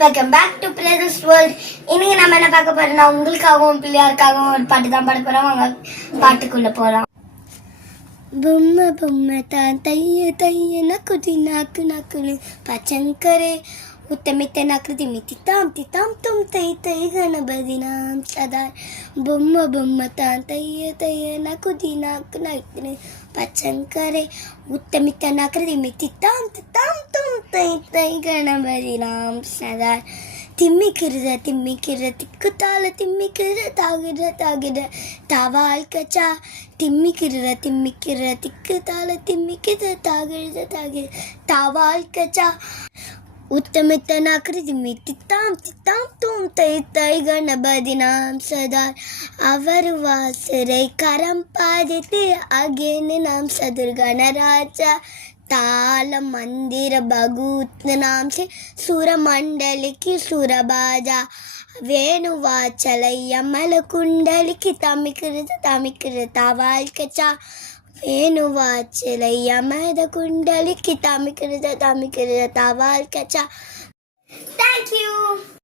Welcome back to place world. இன்னைக்கு நம்ம என்ன பார்க்க போறோம்னா உங்களுக்காகவும் பிள்ளையாருக்காகவும் ஒரு பாட்டு தான் பாட போறோம். வாங்க பாட்டுக்குள்ள போலாம். பொம்மை பொம்மை தான் தைய தைய நக்குதி நாக்கு நக்குனு பச்சங்கரே உத்தமித்த நकृति தித்தாம் தித்தாம் தும் தை தை கணபதி நாம் சதா. பொம்மை பொம்மை தான் தைய தைய நக்குதி நாக்கு நக்குனு பச்சங்கரே உத்தமித்த நकृति தித்தாம் தித்தாம் தும் தை தை கணபதி நாம் சதா. திம்மிக்கிற திக்குத்தால திம்மிக்கிற தாகிற தவால் கச்சா. திம்மிக்கிற திக்குத்தால திம்மிக்கிற தாகிற தவால் கச்சா. உத்தமித்த நकृति தித்தாம் தித்தாம் தும் தை தை கணபதி நாம் சதா. அவர் வாசரை கரம் பாதித்து அகேன் நாம் சதுர் கணராஜா. ताल मंदिर भगूत नाम से सुर मंडल की सुर बाजा. वेणुवाचलय मल कुंडल की तमिकृत तवाल कचा. वेणुवाचलय मद कुंडल की तमिकृत तवाल कचा. Thank you.